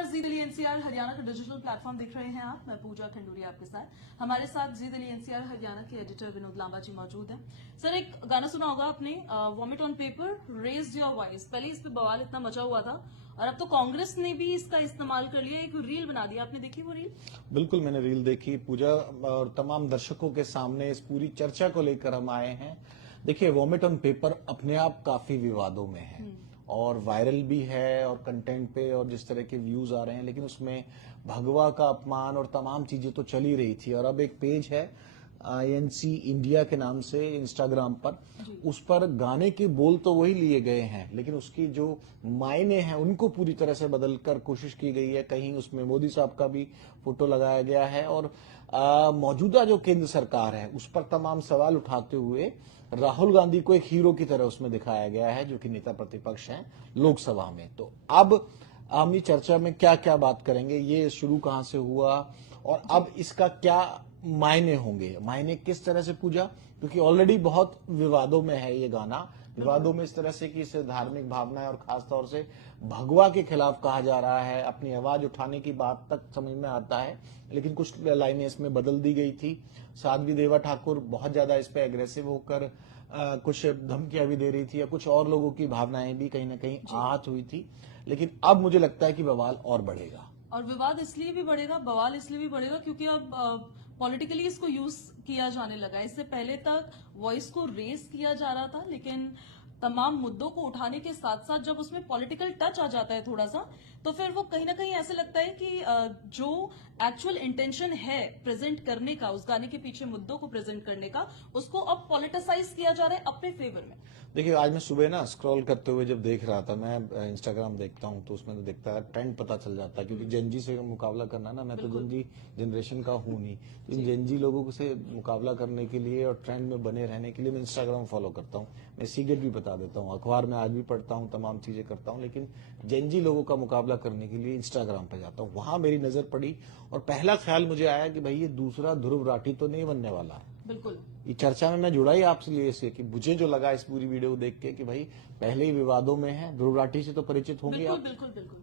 नमस्कार, जी दिल्ली एनसीआर हरियाणा का digital platform देख रहे हैं आप। मैं पूजा खंडूरी आपके साथ। हमारे साथ जी दिल्ली एनसीआर हरियाणा के एडिटर विनोद लांबा जी मौजूद हैं। सर, एक गाना सुना होगा आपने, vomit on paper raise your voice. पहले इस पे बवाल इतना मचा हुआ था और अब तो कांग्रेस ने भी इसका इस्तेमाल कर लिया, एक रील बना दिया। आपने देखी वो रील? बिल्कुल, मैंने रील देखी पूजा, और तमाम दर्शकों के सामने इस पूरी चर्चा को लेकर हम आए हैं। देखिए, वॉमिट ऑन पेपर अपने आप काफी विवादों में है और वायरल भी है और कंटेंट पे और जिस तरह के व्यूज आ रहे हैं, लेकिन उसमें भगवा का अपमान और तमाम चीजें तो चल ही रही थी। और अब एक पेज है INC इंडिया के नाम से इंस्टाग्राम पर, उस पर गाने के बोल तो वही लिए गए हैं, लेकिन उसकी जो मायने हैं उनको पूरी तरह से बदलकर कोशिश की गई है। कहीं उसमें मोदी साहब का भी फोटो लगाया गया है और मौजूदा जो केंद्र सरकार है उस पर तमाम सवाल उठाते हुए राहुल गांधी को एक हीरो की तरह उसमें दिखाया गया है, जो कि नेता प्रतिपक्ष हैं लोकसभा में। तो अब हम ये चर्चा में क्या क्या बात करेंगे, ये शुरू कहां से हुआ और अब इसका क्या मायने होंगे, मायने किस तरह से पूजा, क्योंकि ऑलरेडी बहुत विवादों में है ये गाना। विवादों में इस तरह से कि इसे धार्मिक भावना है और खासतौर से भगवा के खिलाफ कहा जा रहा है। अपनी आवाज उठाने की बात तक समझ में आता है, लेकिन कुछ लाइनें इसमें बदल दी गई थी। साध्वी देवा ठाकुर बहुत ज्यादा इस पे एग्रेसिव होकर कुछ धमकियां भी दे रही थी, या कुछ और लोगों की भावनाएं भी कहीं ना कहीं आहत हुई थी। लेकिन अब मुझे लगता है कि बवाल और बढ़ेगा, और विवाद इसलिए भी बढ़ेगा, बवाल इसलिए भी बढ़ेगा क्योंकि अब पॉलिटिकली इसको यूज किया जाने लगा है। इससे पहले तक वॉइस को रेस किया जा रहा था, लेकिन तमाम मुद्दों को उठाने के साथ साथ जब उसमें पॉलिटिकल टच आ जाता है थोड़ा सा, तो फिर वो कहीं ना कहीं ऐसे लगता है कि जो एक्चुअल इंटेंशन है प्रेजेंट करने का, उस गाने के पीछे मुद्दों को प्रेजेंट करने का, उसको अब पॉलिटिसाइज किया जा रहा है अपने फेवर में। देखिए, आज मैं सुबह ना स्क्रॉल करते हुए जब देख रहा था, मैं इंस्टाग्राम देखता हूँ तो उसमें तो दिखता है, ट्रेंड पता चल जाता है, क्योंकि जेनजी से मुकाबला करना ना, मैं तो जेनजी जनरेशन का हूँ नहीं, तो इन जेनजी लोगों से मुकाबला करने के लिए और ट्रेंड में बने रहने के लिए मैं इंस्टाग्राम फॉलो करता हूँ। मैं सीक्रेट भी बता देता हूँ, अखबार में आज भी पढ़ता हूँ, तमाम चीजें करता हूँ, लेकिन जेनजी लोगों का मुकाबला करने के लिए इंस्टाग्राम पे जाता हूँ। वहां मेरी नजर पड़ी और पहला ख्याल मुझे आया कि भाई ये दूसरा ध्रुव राठी तो नहीं बनने वाला है। बिल्कुल, ये चर्चा में मैं जुड़ा ही आपसे लिए से कि मुझे जो लगा इस पूरी वीडियो देख के कि भाई पहले ही विवादों में है। ध्रुव राठी से तो परिचित होंगे बिल्कुल आप। बिल्कुल बिल्कुल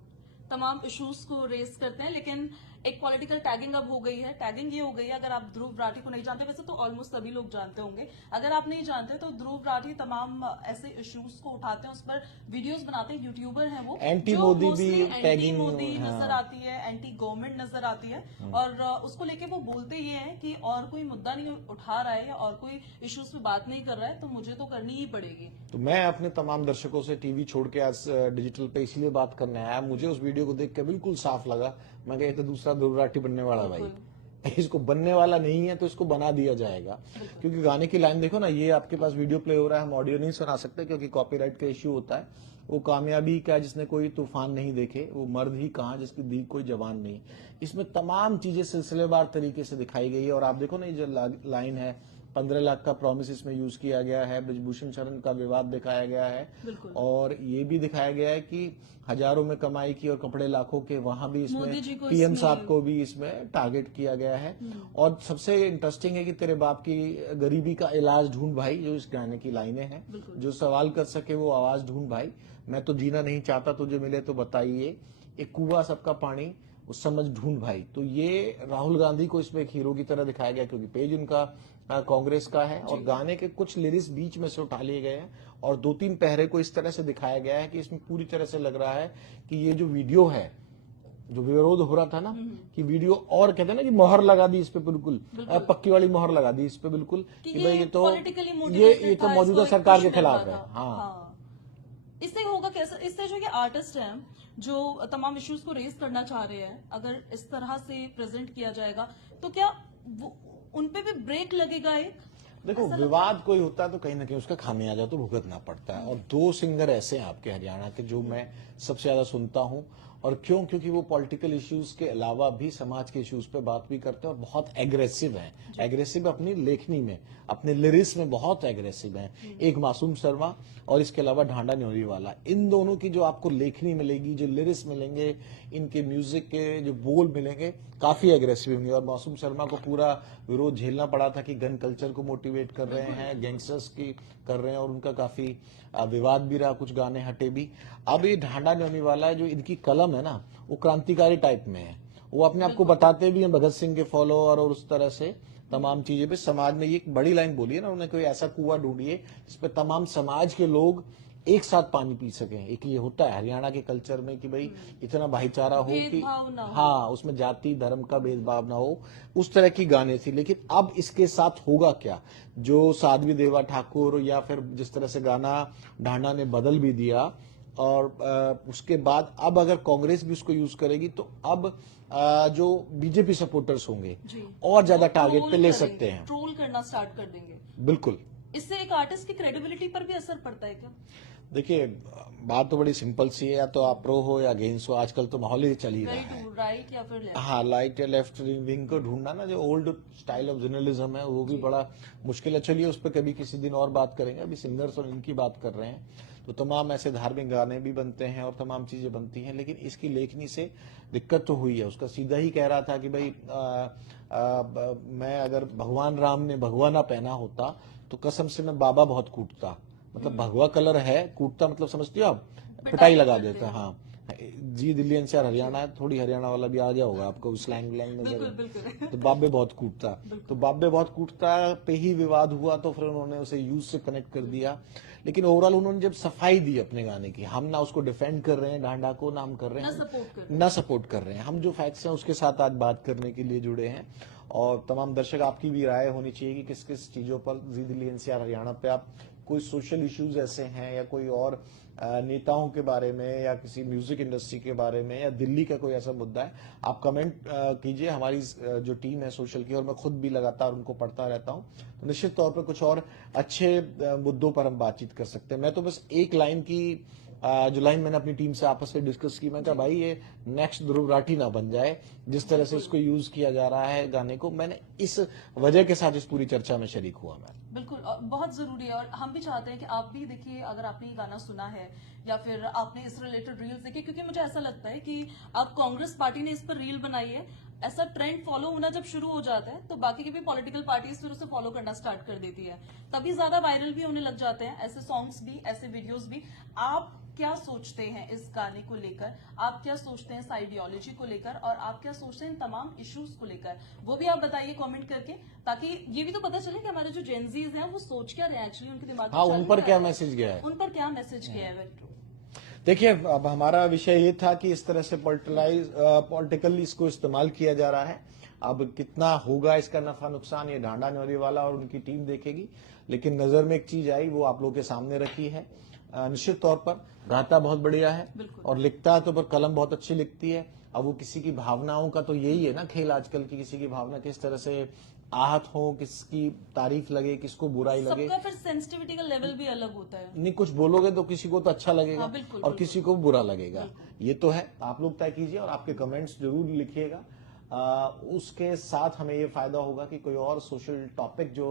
तमाम इश्यूज को रेस करते हैं, लेकिन एक पॉलिटिकल टैगिंग अब हो गई है। टैगिंग ये हो गई है, अगर आप ध्रुव राठी को नहीं जानते, वैसे तो ऑलमोस्ट सभी लोग जानते होंगे, अगर आप नहीं जानते तो ध्रुव राठी तमाम ऐसे इश्यूज को उठाते हैं, उस पर वीडियोस बनाते हैं। यूट्यूबर हैं वो, एंटी जो मोदी मोस्टली भी एंटी टैगिंग, मोदी नजर हाँ। आती है, एंटी गवर्नमेंट नजर आती है, और उसको लेके वो बोलते ये हैं कि और कोई मुद्दा नहीं उठा रहा है और कोई इश्यूज पे बात नहीं कर रहा है तो मुझे तो करनी ही पड़ेगी। तो मैं अपने तमाम दर्शकों से टीवी छोड़ के आज डिजिटल पे इसलिए बात करने आया। मुझे उस वीडियो को देख के बिल्कुल साफ लगा, मैं कहा ये तो दूसरा ध्रुव राठी बनने वाला भाई। बिल्कुल। इसको बनने वाला नहीं है तो इसको बना दिया जाएगा, क्योंकि गाने की लाइन देखो ना, ये आपके पास वीडियो प्ले हो रहा है, हम ऑडियो नहीं सुना सकते क्योंकि कॉपीराइट का इश्यू होता है। वो कामयाबी क्या जिसने कोई तूफान नहीं देखे, वो मर्द ही कहाँ जिसकी दी कोई जवान नहीं। इसमें तमाम चीजें सिलसिलेवार तरीके से दिखाई गई है। और आप देखो ना, ये जो लाइन है 15 लाख का प्रॉमिस इसमें यूज किया गया है, ब्रिजभूषण शरण का विवाद दिखाया गया है, और ये भी दिखाया गया है कि हजारों में कमाई की और कपड़े लाखों के, वहां भी इसमें PM साहब को भी इसमें टारगेट किया गया है। और सबसे इंटरेस्टिंग है कि तेरे बाप की गरीबी का इलाज ढूंढ भाई, जो इस गाने की लाइनें हैं, जो सवाल कर सके वो आवाज ढूंढ भाई, मैं तो जीना नहीं चाहता, तुझे मिले तो बताइए, एक कुआं सबका पानी, उस समझ ढूंढ भाई। तो ये राहुल गांधी को इसमें एक हीरो की तरह दिखाया गया, क्योंकि पेज उनका कांग्रेस का है और गाने के कुछ लिरिक्स बीच में से उठा लिए गए हैं और 2-3 पहरे को इस तरह से दिखाया गया है कि इसमें पूरी तरह से लग रहा है कि ये जो वीडियो है, जो विरोध हो रहा था ना कि वीडियो, और कहते हैं ना कि मोहर लगा दी इस पे, बिल्कुल पक्की वाली मोहर लगा दी इस पे, बिल्कुल कि भाई ये तो मौजूदा सरकार के खिलाफ है। हाँ, इससे होगा कैसा, इससे जो ये आर्टिस्ट हैं जो तमाम इश्यूज को रेस करना चाह रहे हैं, अगर इस तरह से प्रेजेंट किया जाएगा तो क्या उनपे भी ब्रेक लगेगा? एक देखो, विवाद कोई होता है तो कहीं ना कहीं उसका खामियाजा तो भुगतना पड़ता है। और 2 सिंगर ऐसे हैं आपके हरियाणा के जो मैं सबसे ज्यादा सुनता हूं, और क्योंकि वो पॉलिटिकल इश्यूज के अलावा भी समाज के इश्यूज पे बात भी करते हैं और बहुत एग्रेसिव हैं। एग्रेसिव अपनी लेखनी में, अपने लिरिक्स में बहुत एग्रेसिव हैं। एक मासूम शर्मा और इसके अलावा ढांडा न्योरी वाला, इन दोनों की जो आपको लेखनी मिलेगी, जो लिरिक्स मिलेंगे, इनके म्यूजिक के जो बोल मिलेंगे, काफी एग्रेसिव होंगे। और मासूम शर्मा को पूरा विरोध झेलना पड़ा था कि गन कल्चर को मोटिवेट कर रहे हैं, गैंगस्टर्स की कर रहे हैं, और उनका काफी विवाद भी रहा, कुछ गाने हटे भी। अब ये ढांडा न्योरी वाला है, जो इनकी कलम है ना वो क्रांतिकारी टाइप में है। वो अपने आप को बताते भी हैं भगत सिंह के फॉलोअर और उस तरह से तमाम चीजें पे समाज में। ये एक बड़ी लाइन बोली है ना उन्होंने, कोई ऐसा कुआं ढूंढिए जिसपे तमाम समाज के लोग एक साथ पानी पी सकें। एक ये होता है हरियाणा के कल्चर में कि भाई इतना भाईचारा हो कि भेदभाव ना हो। हाँ उसमें जाति धर्म का भेदभाव ना हो, उस तरह की गाने थी। लेकिन अब इसके साथ होगा क्या, जो साध्वी देवा ठाकुर या फिर जिस तरह से गाना ढांडा ने बदल भी दिया, और उसके बाद अब अगर कांग्रेस भी उसको यूज करेगी तो अब जो बीजेपी सपोर्टर्स होंगे जी। और ज्यादा वो टारगेट ट्रोल पे ले करेंगे, सकते हैं। ट्रोल करना स्टार्ट कर देंगे। बिल्कुल। इससे एक आर्टिस्ट की क्रेडिबिलिटी पर भी असर पड़ता है क्या? देखिए बात तो बड़ी सिंपल सी है, या तो आप प्रो हो या अगेंस्ट हो, आजकल तो माहौल ही चल ही रहा वेरी है। टू राइट या फिर लेफ्ट? हाँ लाइट या लेफ्ट विंग को ढूंढना ना, जो ओल्ड स्टाइल ऑफ जर्नलिज्म है वो भी बड़ा मुश्किल है। चलिए उस पर कभी किसी दिन और बात करेंगे, अभी सिंगर्स और इनकी बात कर रहे हैं। तो तमाम ऐसे धार्मिक गाने भी बनते हैं और तमाम चीजें बनती हैं, लेकिन इसकी लेखनी से दिक्कत तो हुई है। उसका सीधा ही कह रहा था कि भाई मैं अगर भगवान राम ने भगवाना पहना होता तो कसम से मैं बाबा बहुत कूटता। मतलब भगवा कलर है, कूटता मतलब समझती हो आप, पिटाई लगा करते देता। हैं। हाँ जी दिल्ली एनसीआर हरियाणा है, थोड़ी हरियाणा वाला भी आ गया होगा आपको स्लैंग व्लैंग में बिल्कुल जरा। बिल्कुल। तो बाबे बहुत कूटता, तो बाबे बहुत कूटता पे ही विवाद हुआ, तो फिर उन्होंने उसे यूज से कनेक्ट कर दिया। लेकिन ओवरऑल उन्होंने जब सफाई दी अपने गाने की, हम ना उसको डिफेंड कर रहे हैं ढांडा को, ना हम कर रहे ना हैं सपोर्ट कर ना सपोर्ट कर रहे हैं, हम जो फैक्ट्स हैं उसके साथ आज बात करने के लिए जुड़े हैं। और तमाम दर्शक आपकी भी राय होनी चाहिए कि किस किस चीजों पर जी दिल्ली एनसीआर हरियाणा पे आप कोई सोशल इश्यूज ऐसे हैं या कोई और नेताओं के बारे में या किसी म्यूजिक इंडस्ट्री के बारे में या दिल्ली का कोई ऐसा मुद्दा है, आप कमेंट कीजिए। हमारी जो टीम है सोशल की, और मैं खुद भी लगातार उनको पढ़ता रहता हूं, तो निश्चित तौर पर कुछ और अच्छे मुद्दों पर हम बातचीत कर सकते हैं। मैं तो बस एक लाइन की जो लाइन मैंने अपनी टीम से आपस में डिस्कस की, मैं कहा भाई ये नेक्स्ट ध्रुव राठी ना बन जाए, जिस तरह से इसको यूज किया जा रहा है गाने को। मैंने इस वजह के साथ इस पूरी चर्चा में शरीक हुआ मैं। बिल्कुल बहुत जरूरी है, और हम भी चाहते हैं कि आप भी देखिए, अगर आपने ये गाना सुना है या फिर आपने इस रिलेटेड रील्स देखी, क्योंकि मुझे ऐसा लगता है कि अब कांग्रेस पार्टी ने इस पर रील बनाई है, ऐसा ट्रेंड फॉलो होना जब शुरू हो जाता है तो बाकी की भी पॉलिटिकल पार्टीज फिर उसे फॉलो करना स्टार्ट कर देती है, तभी ज्यादा वायरल भी होने लग जाते हैं ऐसे सॉन्ग्स भी, ऐसे वीडियोस भी। आप क्या सोचते हैं इस गाने को लेकर? आप क्या सोचते हैं इस आइडियोलॉजी को लेकर, और आप क्या सोचते हैं इन तमाम इश्यूज को लेकर? वो भी आप बताइए कमेंट करके, ताकि ये भी तो पता चले कि हमारे जो जेनजीज हैं वो सोच क्या रहे हैं, एक्चुअली उनके दिमाग में हाँ चल उन क्या पर क्या रहा है, मैसेज गया है, उन पर क्या मैसेज गया है। देखिए अब हमारा विषय ये था कि इस तरह से पॉलिटिकली इसको इस्तेमाल किया जा रहा है। अब कितना होगा इसका नफा नुकसान, ये ढांडा न्योरी वाला और उनकी टीम देखेगी। लेकिन नजर में एक चीज आई, वो आप लोगों के सामने रखी है। निश्चित तौर पर गाता बहुत बढ़िया है और लिखता है तो पर कलम बहुत अच्छी लिखती है। अब वो किसी की भावनाओं का तो यही है ना खेल आजकल की, किसी की भावना किस तरह से आहत हो, किसकी तारीफ लगे, किसको बुराई लगे। सबका फिर सेंसिटिविटी का लेवल भी अलग होता है। नहीं कुछ बोलोगे तो किसी को तो अच्छा लगेगा हाँ, बिल्कुल, और बिल्कुल। किसी को बुरा लगेगा, ये तो है। आप लोग तय कीजिए और आपके कमेंट्स जरूर लिखिएगा। उसके साथ हमें ये फायदा होगा कि कोई और सोशल टॉपिक जो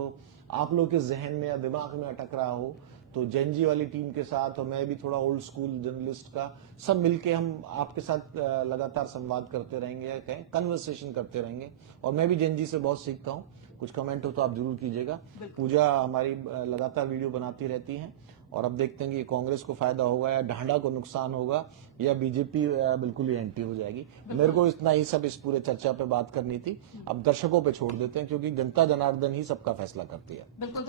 आप लोग के जहन में या दिमाग में अटक रहा हो, तो जेनजी वाली टीम के साथ और मैं भी थोड़ा ओल्ड स्कूल जर्नलिस्ट का, सब मिलके हम आपके साथ लगातार संवाद करते रहेंगे, या कहें कन्वर्सेशन करते रहेंगे। और मैं भी जेनजी से बहुत सीखता हूँ। कुछ कमेंट हो तो आप जरूर कीजिएगा। पूजा हमारी लगातार वीडियो बनाती रहती हैं, और अब देखते हैं कि कांग्रेस को फायदा होगा या ढांडा को नुकसान होगा या बीजेपी बिल्कुल ही एंटी हो जाएगी। मेरे को इतना ही सब इस पूरे चर्चा पे बात करनी थी। अब दर्शकों पे छोड़ देते हैं, क्योंकि जनता जनार्दन ही सबका फैसला करती है। बिल्कुल।